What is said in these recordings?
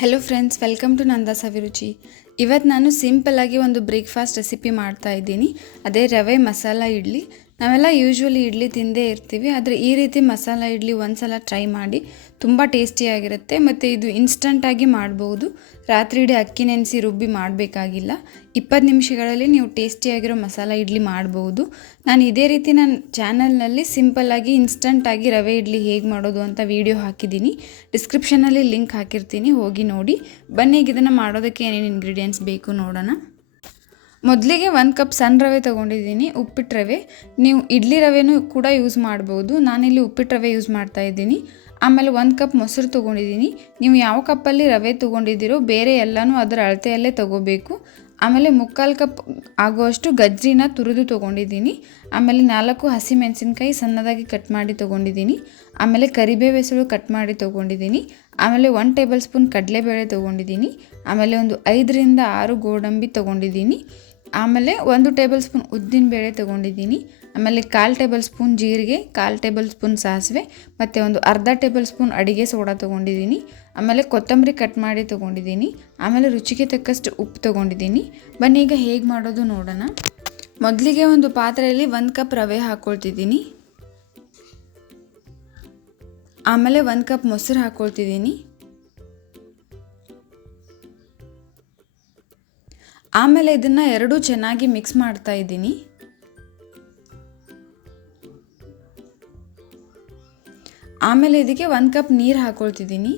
Hello friends, welcome to ನಂದಾಸ್ ಅಭಿರುಚಿ. ಇವತ್ತು ನಾನು ಸಿಂಪಲ್ಲಾಗಿ ಒಂದು ಬ್ರೇಕ್ಫಾಸ್ಟ್ ರೆಸಿಪಿ ಮಾಡ್ತಾ ಇದ್ದೀನಿ. ಅದೇ ರವೆ ಮಸಾಲ ಇಡ್ಲಿ. ನಾವೆಲ್ಲ ಯೂಶ್ವಲಿ ಇಡ್ಲಿ ತಿಂದೇ ಇರ್ತೀವಿ, ಆದರೆ ಈ ರೀತಿ ಮಸಾಲ ಇಡ್ಲಿ ಒಂದ್ಸಲ ಟ್ರೈ ಮಾಡಿ. ತುಂಬ ಟೇಸ್ಟಿಯಾಗಿರುತ್ತೆ ಮತ್ತು ಇದು ಇನ್ಸ್ಟಂಟಾಗಿ ಮಾಡ್ಬೋದು. ರಾತ್ರಿ ಇಡೀ ಅಕ್ಕಿ ನೆನೆಸಿ ರುಬ್ಬಿ ಮಾಡಬೇಕಾಗಿಲ್ಲ. 20 ನಿಮಿಷಗಳಲ್ಲಿ ನೀವು ಟೇಸ್ಟಿಯಾಗಿರೋ ಮಸಾಲ ಇಡ್ಲಿ ಮಾಡ್ಬೋದು. ನಾನು ಇದೇ ರೀತಿ ನನ್ನ ಚಾನಲ್ನಲ್ಲಿ ಸಿಂಪಲ್ಲಾಗಿ ಇನ್ಸ್ಟಂಟಾಗಿ ರವೆ ಇಡ್ಲಿ ಹೇಗೆ ಮಾಡೋದು ಅಂತ ವಿಡಿಯೋ ಹಾಕಿದ್ದೀನಿ. ಡಿಸ್ಕ್ರಿಪ್ಷನಲ್ಲಿ ಲಿಂಕ್ ಹಾಕಿರ್ತೀನಿ, ಹೋಗಿ ನೋಡಿ. ಬನ್ನಿ, ಇದನ್ನು ಮಾಡೋದಕ್ಕೆ ಏನೇನು ಇಂಗ್ರೀಡಿಯೆಂಟ್ಸ್ ಬೇಕು ನೋಡೋಣ. ಮೊದಲಿಗೆ 1 ಕಪ್ ಸಣ್ಣ ರವೆ ತೊಗೊಂಡಿದ್ದೀನಿ, ಉಪ್ಪಿಟ್ಟು ರವೆ. ನೀವು ಇಡ್ಲಿ ರವೆನೂ ಕೂಡ ಯೂಸ್ ಮಾಡ್ಬೋದು. ನಾನಿಲ್ಲಿ ಉಪ್ಪಿಟ್ಟು ರವೆ ಯೂಸ್ ಮಾಡ್ತಾ ಇದ್ದೀನಿ. ಆಮೇಲೆ 1 ಕಪ್ ಮೊಸರು ತೊಗೊಂಡಿದ್ದೀನಿ. ನೀವು ಯಾವ ಕಪ್ಪಲ್ಲಿ ರವೆ ತೊಗೊಂಡಿದ್ದೀರೋ ಬೇರೆ ಎಲ್ಲನೂ ಅದರ ಅಳತೆಯಲ್ಲೇ ತೊಗೋಬೇಕು. ಆಮೇಲೆ 3/4 ಕಪ್ ಆಗುವಷ್ಟು ಗಜ್ರಿನ ತುರಿದು ತೊಗೊಂಡಿದ್ದೀನಿ. ಆಮೇಲೆ 4 ಹಸಿಮೆಣಸಿನ್ಕಾಯಿ ಸಣ್ಣದಾಗಿ ಕಟ್ ಮಾಡಿ ತೊಗೊಂಡಿದ್ದೀನಿ. ಆಮೇಲೆ ಕರಿಬೇವು ಹೆಸರು ಕಟ್ ಮಾಡಿ ತೊಗೊಂಡಿದ್ದೀನಿ. ಆಮೇಲೆ 1 ಟೇಬಲ್ ಸ್ಪೂನ್ ಕಡಲೆಬೇಳೆ ತೊಗೊಂಡಿದ್ದೀನಿ. ಆಮೇಲೆ ಒಂದು 5ರಿಂದ 6 ಗೋಡಂಬಿ ತೊಗೊಂಡಿದ್ದೀನಿ. ಆಮೇಲೆ 1 ಟೇಬಲ್ ಸ್ಪೂನ್ ಉದ್ದಿನಬೇಳೆ ತೊಗೊಂಡಿದ್ದೀನಿ. ಆಮೇಲೆ 1/4 ಟೇಬಲ್ ಸ್ಪೂನ್ ಜೀರಿಗೆ, 1/4 ಟೇಬಲ್ ಸ್ಪೂನ್ ಸಾಸಿವೆ ಮತ್ತು ಒಂದು ಅರ್ಧ ಟೇಬಲ್ ಸ್ಪೂನ್ ಅಡಿಗೆ ಸೋಡಾ ತೊಗೊಂಡಿದ್ದೀನಿ. ಆಮೇಲೆ ಕೊತ್ತಂಬರಿ ಕಟ್ ಮಾಡಿ ತೊಗೊಂಡಿದ್ದೀನಿ. ಆಮೇಲೆ ರುಚಿಗೆ ತಕ್ಕಷ್ಟು ಉಪ್ಪು ತೊಗೊಂಡಿದ್ದೀನಿ. ಬನ್ನಿ ಈಗ ಹೇಗೆ ಮಾಡೋದು ನೋಡೋಣ. ಮೊದಲಿಗೆ ಒಂದು ಪಾತ್ರೆಯಲ್ಲಿ 1 ಕಪ್ ರವೆ ಹಾಕ್ಕೊಳ್ತಿದ್ದೀನಿ. ಆಮೇಲೆ 1 ಕಪ್ ಮೊಸರು ಹಾಕ್ಕೊಳ್ತಿದ್ದೀನಿ. ಆಮೇಲೆ ಇದನ್ನು ಎರಡೂ ಚೆನ್ನಾಗಿ ಮಿಕ್ಸ್ ಮಾಡ್ತಾ ಇದ್ದೀನಿ. ಆಮೇಲೆ ಇದಕ್ಕೆ 1 ಕಪ್ ನೀರು ಹಾಕ್ಕೊಳ್ತಿದ್ದೀನಿ.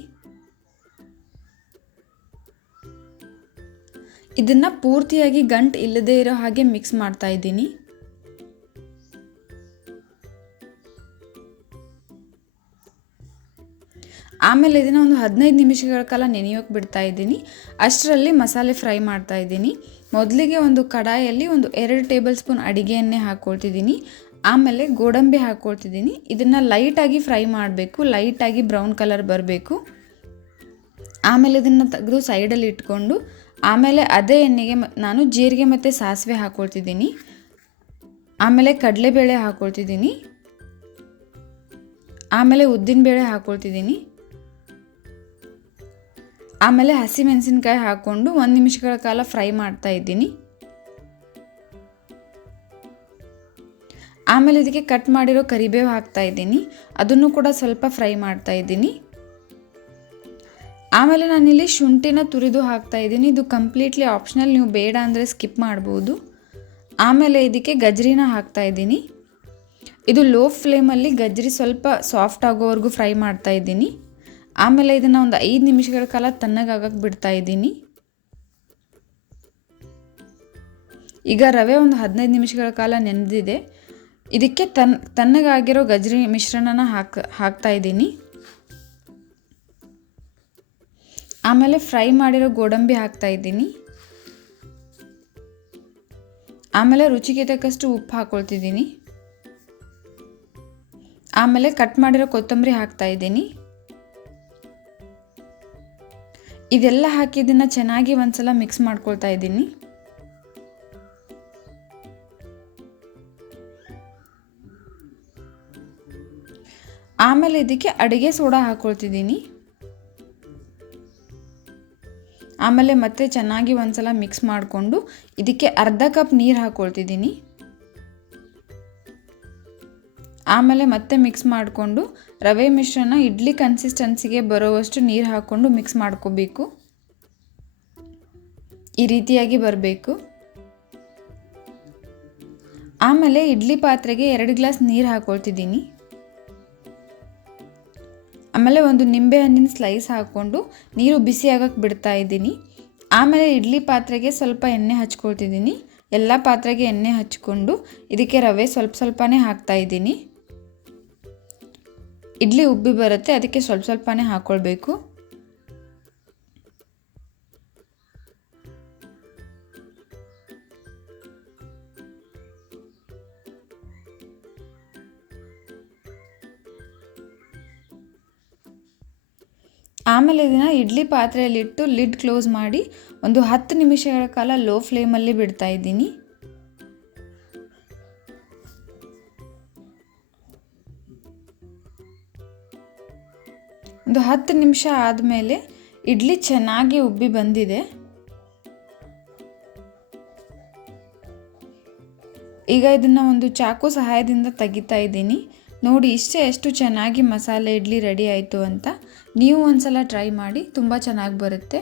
ಇದನ್ನು ಪೂರ್ತಿಯಾಗಿ ಗಂಟು ಇಲ್ಲದೇ ಇರೋ ಹಾಗೆ ಮಿಕ್ಸ್ ಮಾಡ್ತಾ ಇದ್ದೀನಿ. ಆಮೇಲೆ ಇದನ್ನು ಒಂದು 15 ನಿಮಿಷಗಳ ಕಾಲ ನೆನೆಯೋಕೆ ಬಿಡ್ತಾ ಇದ್ದೀನಿ. ಅಷ್ಟರಲ್ಲಿ ಮಸಾಲೆ ಫ್ರೈ ಮಾಡ್ತಾ ಇದ್ದೀನಿ. ಮೊದಲಿಗೆ ಒಂದು ಕಡಾಯಲ್ಲಿ ಒಂದು 2 ಟೇಬಲ್ ಸ್ಪೂನ್ ಅಡಿಗೆ ಎಣ್ಣೆ ಹಾಕ್ಕೊಳ್ತಿದ್ದೀನಿ. ಆಮೇಲೆ ಗೋಡಂಬಿ ಹಾಕ್ಕೊಳ್ತಿದ್ದೀನಿ. ಇದನ್ನು ಲೈಟಾಗಿ ಫ್ರೈ ಮಾಡಬೇಕು, ಲೈಟಾಗಿ ಬ್ರೌನ್ ಕಲರ್ ಬರಬೇಕು. ಆಮೇಲೆ ಇದನ್ನು ತೆಗೆದು ಸೈಡಲ್ಲಿ ಇಟ್ಕೊಂಡು ಆಮೇಲೆ ಅದೇ ಎಣ್ಣೆಗೆ ನಾನು ಜೀರಿಗೆ ಮತ್ತು ಸಾಸಿವೆ ಹಾಕ್ಕೊಳ್ತಿದ್ದೀನಿ. ಆಮೇಲೆ ಕಡಲೆಬೇಳೆ ಹಾಕ್ಕೊಳ್ತಿದ್ದೀನಿ. ಆಮೇಲೆ ಉದ್ದಿನಬೇಳೆ ಹಾಕ್ಕೊಳ್ತಿದ್ದೀನಿ. ಆಮೇಲೆ ಹಸಿಮೆಣಸಿನ್ಕಾಯಿ ಹಾಕ್ಕೊಂಡು 1 ನಿಮಿಷಗಳ ಕಾಲ ಫ್ರೈ ಮಾಡ್ತಾ ಇದ್ದೀನಿ. ಆಮೇಲೆ ಇದಕ್ಕೆ ಕಟ್ ಮಾಡಿರೋ ಕರಿಬೇವು ಹಾಕ್ತಾ ಇದ್ದೀನಿ. ಅದನ್ನು ಕೂಡ ಸ್ವಲ್ಪ ಫ್ರೈ ಮಾಡ್ತಾ ಇದ್ದೀನಿ. ಆಮೇಲೆ ನಾನಿಲ್ಲಿ ಶುಂಠಿನ ತುರಿದು ಹಾಕ್ತಾ ಇದ್ದೀನಿ. ಇದು ಕಂಪ್ಲೀಟ್ಲಿ ಆಪ್ಷನಲ್, ನೀವು ಬೇಡ ಅಂದರೆ ಸ್ಕಿಪ್ ಮಾಡ್ಬೋದು. ಆಮೇಲೆ ಇದಕ್ಕೆ ಗಜ್ರಿನ ಹಾಕ್ತಾ ಇದ್ದೀನಿ. ಇದು ಲೋ ಫ್ಲೇಮಲ್ಲಿ ಗಜ್ರಿ ಸ್ವಲ್ಪ ಸಾಫ್ಟ್ ಆಗೋವರೆಗೂ ಫ್ರೈ ಮಾಡ್ತಾ ಇದ್ದೀನಿ. ಆಮೇಲೆ ಇದನ್ನು ಒಂದು 5 ನಿಮಿಷಗಳ ಕಾಲ ತಣ್ಣಗಾಗಕ್ಕೆ ಬಿಡ್ತಾ ಇದ್ದೀನಿ. ಈಗ ರವೆ ಒಂದು 15 ನಿಮಿಷಗಳ ಕಾಲ ನೆನೆದಿದೆ. ಇದಕ್ಕೆ ತಣ್ಣಗಾಗಿರೋ ಗಜ್ರಿ ಮಿಶ್ರಣನ ಹಾಕ್ತಾ ಇದ್ದೀನಿ. ಆಮೇಲೆ ಫ್ರೈ ಮಾಡಿರೋ ಗೋಡಂಬಿ ಹಾಕ್ತಾ ಇದ್ದೀನಿ. ಆಮೇಲೆ ರುಚಿಗೆ ತಕ್ಕಷ್ಟು ಉಪ್ಪು ಹಾಕ್ಕೊಳ್ತಿದ್ದೀನಿ. ಆಮೇಲೆ ಕಟ್ ಮಾಡಿರೋ ಕೊತ್ತಂಬರಿ ಹಾಕ್ತಾ ಇದ್ದೀನಿ. ಇದೆಲ್ಲ ಹಾಕಿ ಇದನ್ನು ಚೆನ್ನಾಗಿ ಒಂದ್ಸಲ ಮಿಕ್ಸ್ ಮಾಡ್ಕೊಳ್ತಾ ಇದ್ದೀನಿ. ಆಮೇಲೆ ಇದಕ್ಕೆ ಅಡಿಗೆ ಸೋಡಾ ಹಾಕ್ಕೊಳ್ತಿದ್ದೀನಿ. ಆಮೇಲೆ ಮತ್ತೆ ಚೆನ್ನಾಗಿ ಒಂದ್ಸಲ ಮಿಕ್ಸ್ ಮಾಡಿಕೊಂಡು ಇದಕ್ಕೆ ಅರ್ಧ ಕಪ್ ನೀರು ಹಾಕ್ಕೊಳ್ತಿದ್ದೀನಿ. ಆಮೇಲೆ ಮತ್ತೆ ಮಿಕ್ಸ್ ಮಾಡಿಕೊಂಡು ರವೆ ಮಿಶ್ರಣ ಇಡ್ಲಿ ಕನ್ಸಿಸ್ಟೆನ್ಸಿಗೆ ಬರೋವಷ್ಟು ನೀರು ಹಾಕ್ಕೊಂಡು ಮಿಕ್ಸ್ ಮಾಡ್ಕೋಬೇಕು. ಈ ರೀತಿಯಾಗಿ ಬರಬೇಕು. ಆಮೇಲೆ ಇಡ್ಲಿ ಪಾತ್ರೆಗೆ 2 ಗ್ಲಾಸ್ ನೀರು ಹಾಕ್ಕೊಳ್ತಿದ್ದೀನಿ. ಆಮೇಲೆ ಒಂದು ನಿಂಬೆ ಹಣ್ಣಿನ ಸ್ಲೈಸ್ ಹಾಕ್ಕೊಂಡು ನೀರು ಬಿಸಿ ಆಗಕ್ಕೆ ಬಿಡ್ತಾ ಇದ್ದೀನಿ. ಆಮೇಲೆ ಇಡ್ಲಿ ಪಾತ್ರೆಗೆ ಸ್ವಲ್ಪ ಎಣ್ಣೆ ಹಚ್ಕೊಳ್ತಿದ್ದೀನಿ. ಎಲ್ಲ ಪಾತ್ರೆಗೆ ಎಣ್ಣೆ ಹಚ್ಕೊಂಡು ಇದಕ್ಕೆ ರವೆ ಸ್ವಲ್ಪನೇ ಹಾಕ್ತಾ ಇದ್ದೀನಿ. ಇಡ್ಲಿ ಉಬ್ಬಿ ಬರುತ್ತೆ, ಅದಕ್ಕೆ ಸ್ವಲ್ಪನೇ ಹಾಕ್ಕೊಳ್ಬೇಕು. ಆಮೇಲೆ ಇದನ್ನು ಇಡ್ಲಿ ಪಾತ್ರೆಯಲ್ಲಿಟ್ಟು ಲಿಡ್ ಕ್ಲೋಸ್ ಮಾಡಿ ಒಂದು 10 ನಿಮಿಷಗಳ ಕಾಲ ಲೋ ಫ್ಲೇಮಲ್ಲಿ ಬಿಡ್ತಾ ಇದ್ದೀನಿ. ಒಂದು 10 ನಿಮಿಷ ಆದಮೇಲೆ ಇಡ್ಲಿ ಚೆನ್ನಾಗಿ ಉಬ್ಬಿ ಬಂದಿದೆ. ಈಗ ಇದನ್ನು ಒಂದು ಚಾಕು ಸಹಾಯದಿಂದ ತೆಗಿತಾ ಇದ್ದೀನಿ. ನೋಡಿ ಇಷ್ಟೇ ಎಷ್ಟು ಚೆನ್ನಾಗಿ ಮಸಾಲೆ ಇಡ್ಲಿ ರೆಡಿ ಆಯಿತು ಅಂತ. ನೀವು ಒಂದ್ಸಲ ಟ್ರೈ ಮಾಡಿ, ತುಂಬ ಚೆನ್ನಾಗಿ ಬರುತ್ತೆ,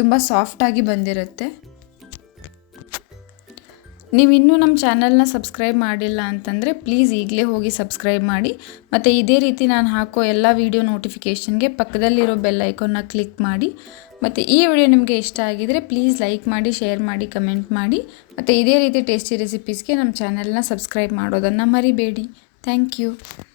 ತುಂಬ ಸಾಫ್ಟಾಗಿ ಬಂದಿರುತ್ತೆ. ನೀವು ಇನ್ನೂ ನಮ್ಮ ಚಾನಲ್ನ ಸಬ್ಸ್ಕ್ರೈಬ್ ಮಾಡಿಲ್ಲ ಅಂತಂದರೆ ಪ್ಲೀಸ್ ಈಗಲೇ ಹೋಗಿ ಸಬ್ಸ್ಕ್ರೈಬ್ ಮಾಡಿ. ಮತ್ತು ಇದೇ ರೀತಿ ನಾನು ಹಾಕೋ ಎಲ್ಲ ವೀಡಿಯೋ ನೋಟಿಫಿಕೇಷನ್ಗೆ ಪಕ್ಕದಲ್ಲಿರೋ ಬೆಲ್ ಐಕಾನ್ನ ಕ್ಲಿಕ್ ಮಾಡಿ. ಮತ್ತು ಈ ವಿಡಿಯೋ ನಿಮಗೆ ಇಷ್ಟ ಆಗಿದರೆ ಪ್ಲೀಸ್ ಲೈಕ್ ಮಾಡಿ, ಶೇರ್ ಮಾಡಿ, ಕಮೆಂಟ್ ಮಾಡಿ. ಮತ್ತು ಇದೇ ರೀತಿ ಟೇಸ್ಟಿ ರೆಸಿಪೀಸ್ಗೆ ನಮ್ಮ ಚಾನಲ್ನ ಸಬ್ಸ್ಕ್ರೈಬ್ ಮಾಡೋದನ್ನು ಮರಿಬೇಡಿ. Thank you.